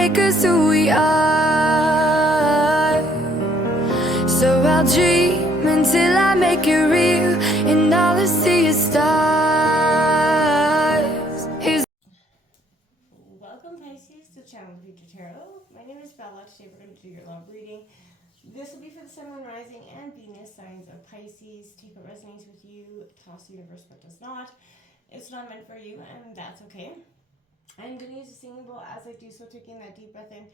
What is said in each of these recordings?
make us who we are. So I'll dream until I make it real, and all I see is stars. Welcome, Pisces, to Channel Future Tarot. My name is Bella. Today we're going to do your love reading. This will be for the Sun, Moon, Rising, and Venus signs of Pisces. Take what resonates with you, toss the universe what does not. It's not meant for you, and that's okay. I'm going to use a singing bowl as I do so, taking that deep breath in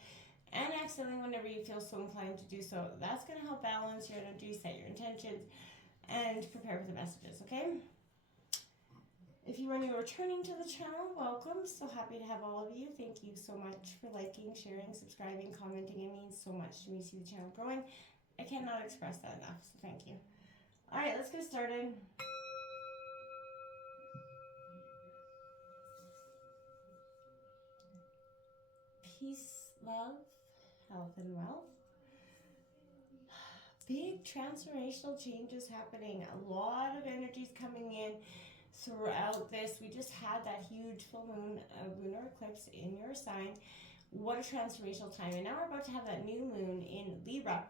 and exhaling whenever you feel so inclined to do so. That's going to help balance your energy, set your intentions, and prepare for the messages, okay? If you are new or returning to the channel, welcome. So happy to have all of you. Thank you so much for liking, sharing, subscribing, commenting. It means so much to me to see the channel growing. I cannot express that enough, so thank you. All right, let's get started. Peace, love, health, and wealth. Big transformational changes happening. A lot of energies coming in throughout this. We just had that huge full moon lunar eclipse in your sign. What a transformational time. And now we're about to have that new moon in Libra.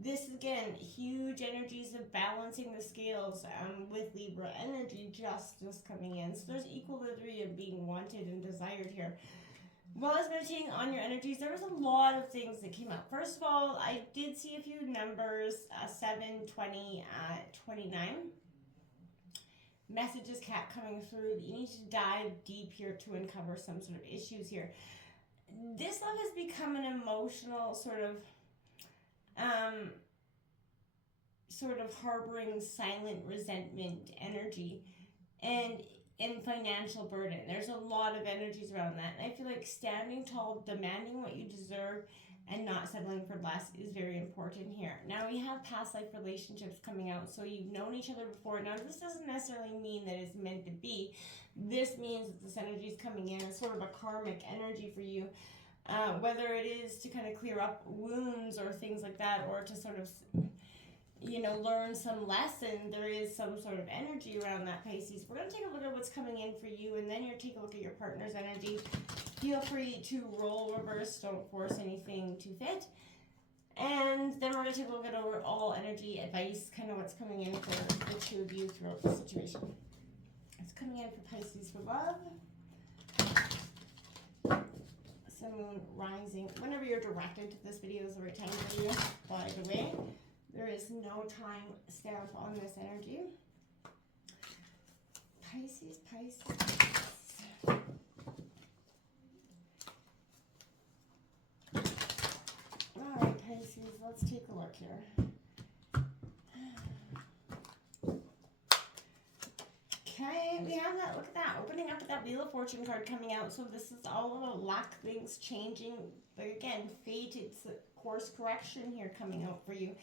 This, again, huge energies of balancing the scales with Libra energy just coming in. So there's equal degree of being wanted and desired here. While I was meditating on your energies, there was a lot of things that came up. First of all, I did see a few numbers, 7, 20, 29. Messages kept coming through. You need to dive deep here to uncover some sort of issues here. This love has become an emotional sort of harboring silent resentment energy and financial burden. There's a lot of energies around that. And I feel like standing tall, demanding what you deserve, and not settling for less is very important here. Now we have past life relationships coming out, so you've known each other before. Now this doesn't necessarily mean that it's meant to be. This means that this energy is coming in as sort of a karmic energy for you. Whether it is to kind of clear up wounds or things like that, or to sort of, learn some lesson, there is some sort of energy around that, Pisces. We're going to take a look at what's coming in for you, and then you're take a look at your partner's energy. Feel free to roll reverse, don't force anything to fit. And then we're going to take a look at overall energy advice, kind of what's coming in for the two of you throughout the situation. It's coming in for Pisces for love. Sun, Moon, Rising. Whenever you're directed to this video is the right time for you, by the way. There is no time stamp on this energy. Pisces. Alright, Pisces, let's take a look here. Okay, we have that, look at that, opening up with that Wheel of Fortune card coming out. So this is all about luck, things changing. But again, fate, it's a course correction here coming out for you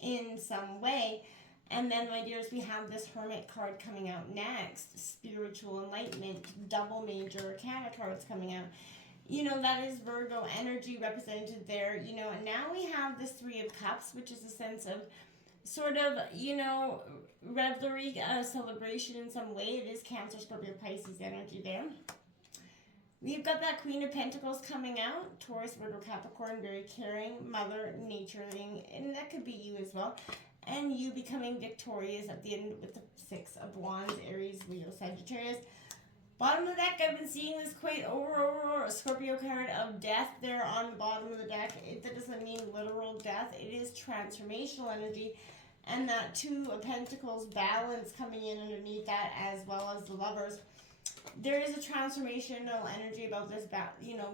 in some way. And then, my dears, we have this Hermit card coming out next. Spiritual enlightenment, double major arcana cards coming out. That is Virgo energy represented there. And now we have this Three of Cups, which is a sense of sort of, revelry, celebration in some way. It is Cancer, Scorpio, Pisces energy there. We've got that Queen of Pentacles coming out. Taurus, Virgo, Capricorn, very caring, mother, natureling, and that could be you as well. And you becoming victorious at the end with the Six of Wands, Aries, Leo, Sagittarius. Bottom of the deck, I've been seeing this quite over a Scorpio card of death there on the bottom of the deck. That doesn't mean literal death. It is transformational energy. And that Two of Pentacles balance coming in underneath that, as well as the Lovers. There is a transformational energy about this,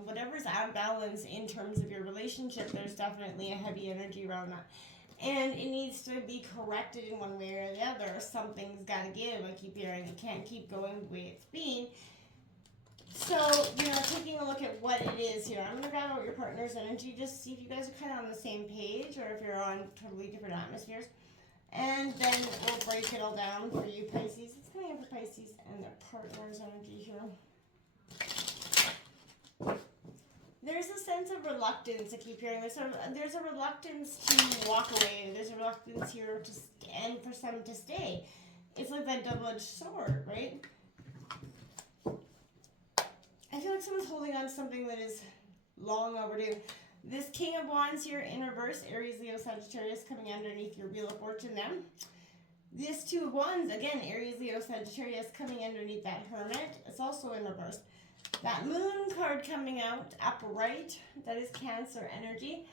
whatever's out of balance in terms of your relationship, there's definitely a heavy energy around that. And it needs to be corrected in one way or the other. Something's got to give. I keep hearing it can't keep going the way it's been. So, taking a look at what it is here. I'm going to grab out your partner's energy, just see if you guys are kind of on the same page or if you're on totally different atmospheres. And then we'll break it all down for you, Pisces. It's coming in for Pisces and their partner's energy here. There's a sense of reluctance. I keep hearing this. There's a reluctance to walk away. There's a reluctance here and for some to stay. It's like that double-edged sword, right? I feel like someone's holding on to something that is long overdue. This King of Wands here in reverse, Aries, Leo, Sagittarius, coming underneath your Wheel of Fortune then. This Two of Wands, again, Aries, Leo, Sagittarius, coming underneath that Hermit. It's also in reverse. That Moon card coming out upright, that is Cancer energy.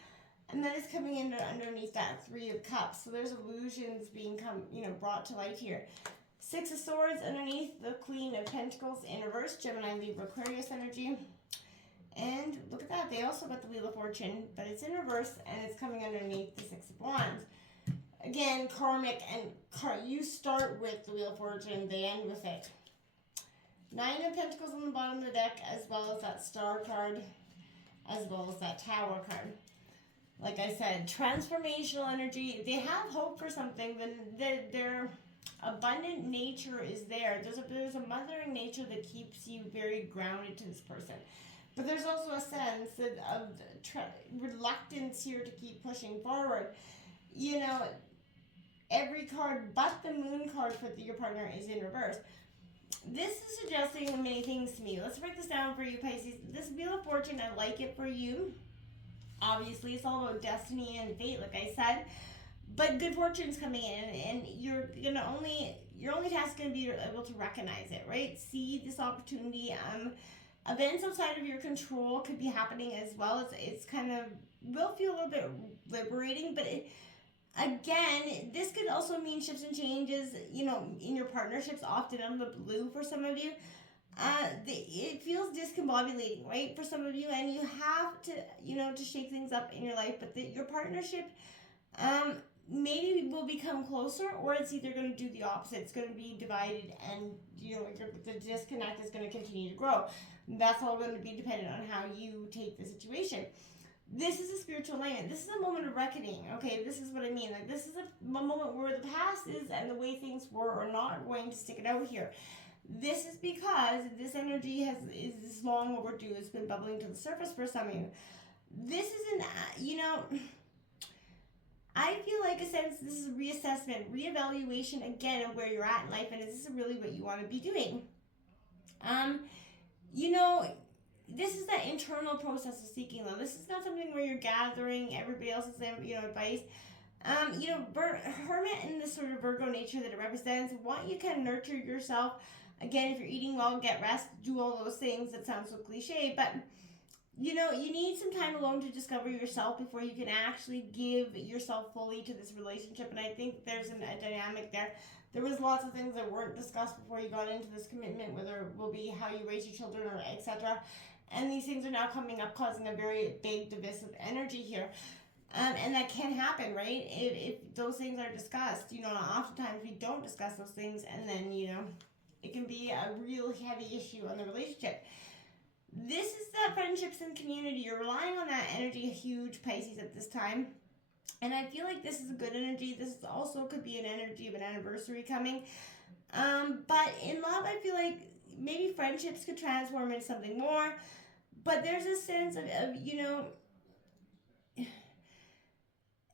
And that is coming in underneath that Three of Cups. So there's illusions being brought to light here. Six of Swords underneath the Queen of Pentacles in reverse, Gemini, Libra, Aquarius energy. And look at that, they also got the Wheel of Fortune, but it's in reverse and it's coming underneath the Six of Wands. Again, karmic, and you start with the Wheel of Fortune, they end with it. Nine of Pentacles on the bottom of the deck, as well as that Star card, as well as that Tower card. Like I said, transformational energy. They have hope for something. Their abundant nature is there. There's a mothering nature that keeps you very grounded to this person. But there's also a sense of reluctance here to keep pushing forward. Every card but the Moon card for your partner is in reverse. This is suggesting many things to me. Let's break this down for you, Pisces. This Wheel of Fortune, I like it for you. Obviously, it's all about destiny and fate, like I said. But good fortune's coming in, and your only task is going to be able to recognize it, right? See this opportunity. Events outside of your control could be happening as well. It's kind of will feel a little bit liberating, but again, this could also mean shifts and changes, in your partnerships, often out of the blue for some of you. It feels discombobulating, right, for some of you, and you have to, to shake things up in your life, but your partnership, maybe will become closer, or it's either going to do the opposite. It's going to be divided, and, the disconnect is going to continue to grow. That's all going to be dependent on how you take the situation. This is a spiritual alignment. This is a moment of reckoning, okay? This is what I mean. Like, this is a moment where the past is and the way things were are not going to stick it out here. This is because this energy is long overdue. It's been bubbling to the surface for some of you. This is I feel like a sense this is a reassessment, reevaluation again of where you're at in life, and is this really what you want to be doing? This is that internal process of seeking love. This is not something where you're gathering everybody else's, advice. Hermit and this sort of Virgo nature that it represents, want you to kind of nurture yourself. Again, if you're eating well, get rest, do all those things. That sounds so cliche, but you need some time alone to discover yourself before you can actually give yourself fully to this relationship. And I think there's a dynamic there. There was lots of things that weren't discussed before you got into this commitment, whether it will be how you raise your children or etc. And these things are now coming up, causing a very big divisive energy here. And that can happen, right? If those things are discussed, oftentimes we don't discuss those things, and then, it can be a real heavy issue on the relationship. This is that friendships and community. You're relying on that energy, a huge Pisces at this time. And I feel like this is a good energy. This also could be an energy of an anniversary coming. But in love, I feel like maybe friendships could transform into something more. But there's a sense of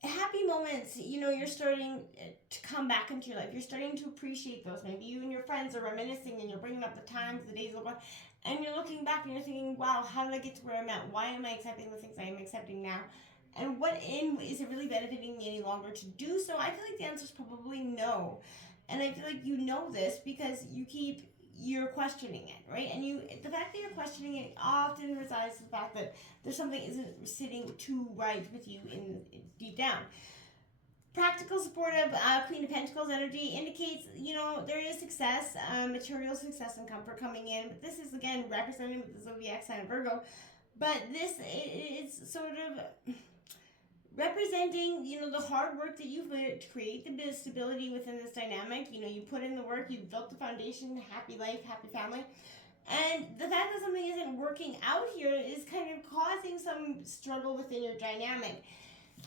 happy moments, you're starting to come back into your life. You're starting to appreciate those. Maybe you and your friends are reminiscing and you're bringing up the times, the days, and you're looking back and you're thinking, wow, how did I get to where I'm at? Why am I accepting the things I am accepting now? And is it really benefiting me any longer to do so? I feel like the answer is probably no. And I feel like this because you're questioning it, right? And the fact that you're questioning it often resides in the fact that there's something isn't sitting too right with you in deep down. Practical, supportive Queen of Pentacles energy indicates, there is success, material success and comfort coming in. But this is, again, represented with the zodiac sign of Virgo. But this is sort of representing, the hard work that you've put to create the stability within this dynamic. You put in the work, you've built the foundation, happy life, happy family. And the fact that something isn't working out here is kind of causing some struggle within your dynamic.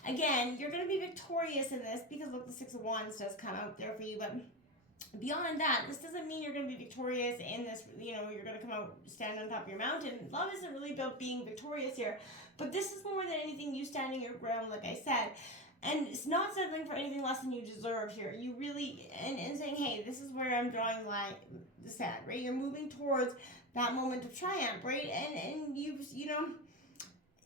Again, you're going to be victorious in this because, look, the Six of Wands does come out there for you. But beyond that, this doesn't mean you're going to be victorious in this, you're going to come out, stand on top of your mountain. Love isn't really about being victorious here. But this is more than anything you standing your ground, like I said. And it's not settling for anything less than you deserve here. You really, and saying, hey, this is where I'm drawing the sand, right? You're moving towards that moment of triumph, right? And you've,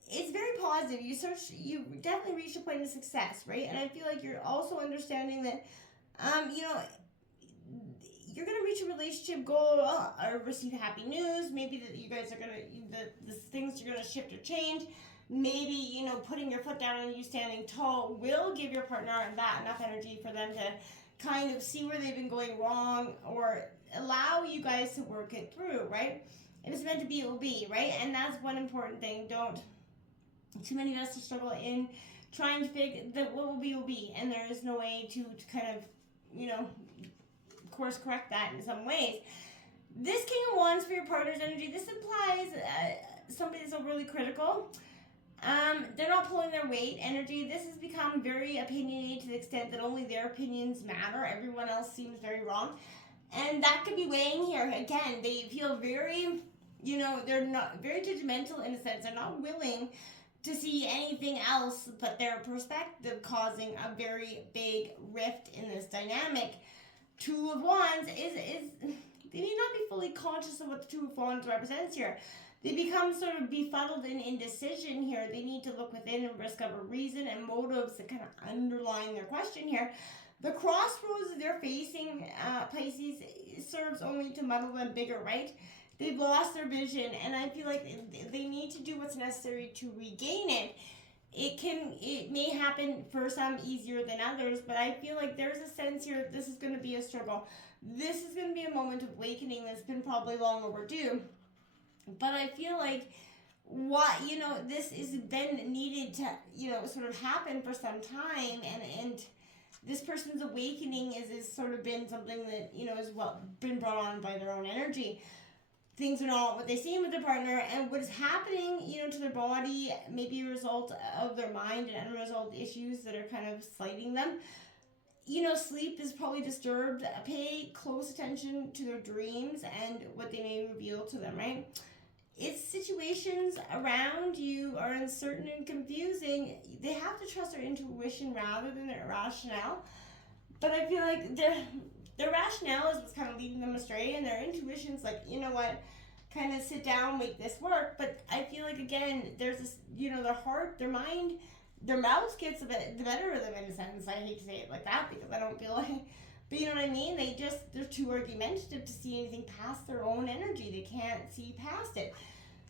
it's very positive. You definitely reached a point of success, right? And I feel like you're also understanding that, you know, you're gonna reach a relationship goal or receive happy news. Maybe that you guys are gonna the things are gonna shift or change. Maybe, you know, putting your foot down and you standing tall will give your partner that enough energy for them to kind of see where they've been going wrong, or allow you guys to work it through, right? If it's meant to be, it will be, right? And that's one important thing. Don't too many of us struggle in trying to figure that what will be, and there is no way to kind of, you know, course correct that in some ways. This King of Wands for your partner's energy, this implies somebody that's overly critical. They're not pulling their weight energy. This has become very opinionated to the extent that only their opinions matter. Everyone else seems very wrong. And that could be weighing here. Again, they feel very, you know, they're not very judgmental in a sense. They're not willing to see anything else but their perspective, causing a very big rift in this dynamic. Two of Wands is they may not be fully conscious of what the Two of Wands represents here. They become sort of befuddled in indecision here. They need to look within and discover reason and motives that kind of underline their question here. The crossroads they're facing, Pisces, serves only to muddle them bigger, right? They've lost their vision, and I feel like they need to do what's necessary to regain it. It may happen for some easier than others, but I feel like there's a sense here this is going to be a struggle. This is going to be a moment of awakening that's been probably long overdue. But I feel like this has been needed to, sort of happen for some time, and this person's awakening is sort of been something that, is been brought on by their own energy. Things are not what they seem with their partner, and what is happening, to their body may be a result of their mind and unresolved issues that are kind of slighting them. Sleep is probably disturbed. Pay close attention to their dreams and what they may reveal to them, right? If situations around you are uncertain and confusing, they have to trust their intuition rather than their rationale. But I feel like their rationale is what's kind of leading them astray, and their intuition's like, you know what, kind of sit down, make this work. But I feel like, again, there's this, their heart, their mind, their mouth gets the better of them in a sense. I hate to say it like that because I don't feel like, but you know what I mean? They're too argumentative to see anything past their own energy. They can't see past it.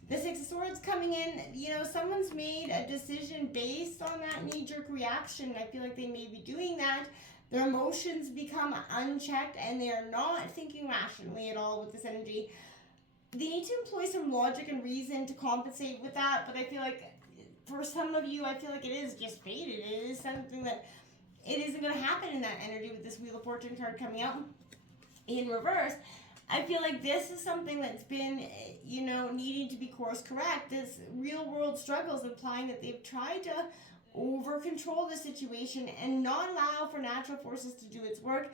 The Six of Swords coming in, someone's made a decision based on that knee-jerk reaction. I feel like they may be doing that. Their emotions become unchecked, and they are not thinking rationally at all with this energy. They need to employ some logic and reason to compensate with that, but I feel like for some of you, I feel like it is just fated. It is something that it isn't going to happen in that energy with this Wheel of Fortune card coming out in reverse. I feel like this is something that's been, needing to be course correct. This real world struggles implying that they've tried to over control the situation and not allow for natural forces to do its work.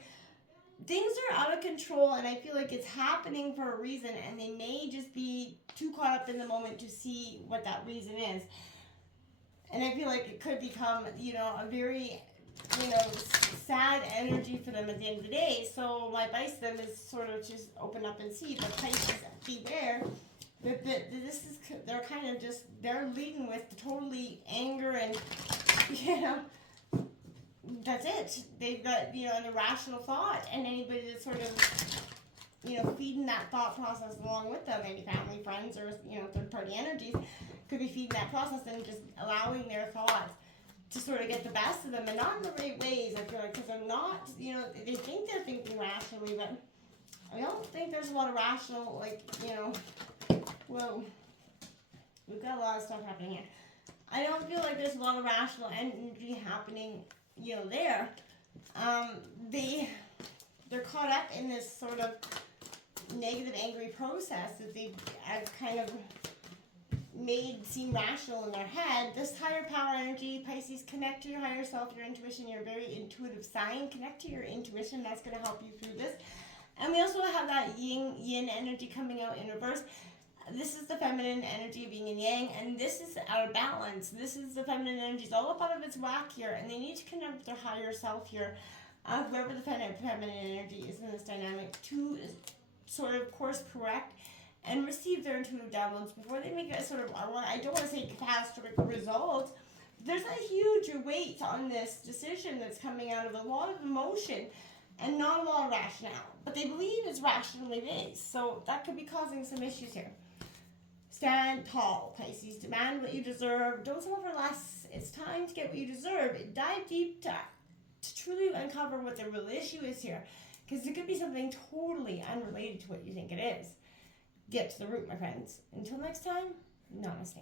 Things are out of control, and I feel like it's happening for a reason, and they may just be too caught up in the moment to see what that reason is. And I feel like it could become, a very, sad energy for them at the end of the day. So my advice to them is sort of just open up and see. But Pisces, beware. They're kind of just, they're leading with totally anger and, that's it. They've got, an irrational thought, and anybody that's sort of, feeding that thought process along with them, any family, friends, or, third-party energies, could be feeding that process and just allowing their thoughts to sort of get the best of them, and not in the right ways, I feel like, because they're not, they think they're thinking rationally, but I don't think there's a lot of rational, whoa, we've got a lot of stuff happening here. I don't feel like there's a lot of rational energy happening, there. They're caught up in this sort of negative, angry process that they've kind of made seem rational in their head. This higher power energy, Pisces, connect to your higher self, your intuition. You're a very intuitive sign. Connect to your intuition. That's going to help you through this. And we also have that yin energy coming out in reverse. This is the feminine energy of yin and yang, and this is out of balance. This is the feminine energy is all up out of its whack here, and they need to connect with their higher self here. Whoever the feminine energy is in this dynamic, to sort of course correct and receive their intuitive downloads before they make a sort of, I don't want to say catastrophic result. There's a huge weight on this decision that's coming out of a lot of emotion and not a lot of rationale. But they believe it's rationally based, so that could be causing some issues here. Stand tall, Pisces. Demand what you deserve. Don't settle for less. It's time to get what you deserve. Dive deep to truly uncover what the real issue is here, because it could be something totally unrelated to what you think it is. Get to the root, my friends. Until next time, namaste.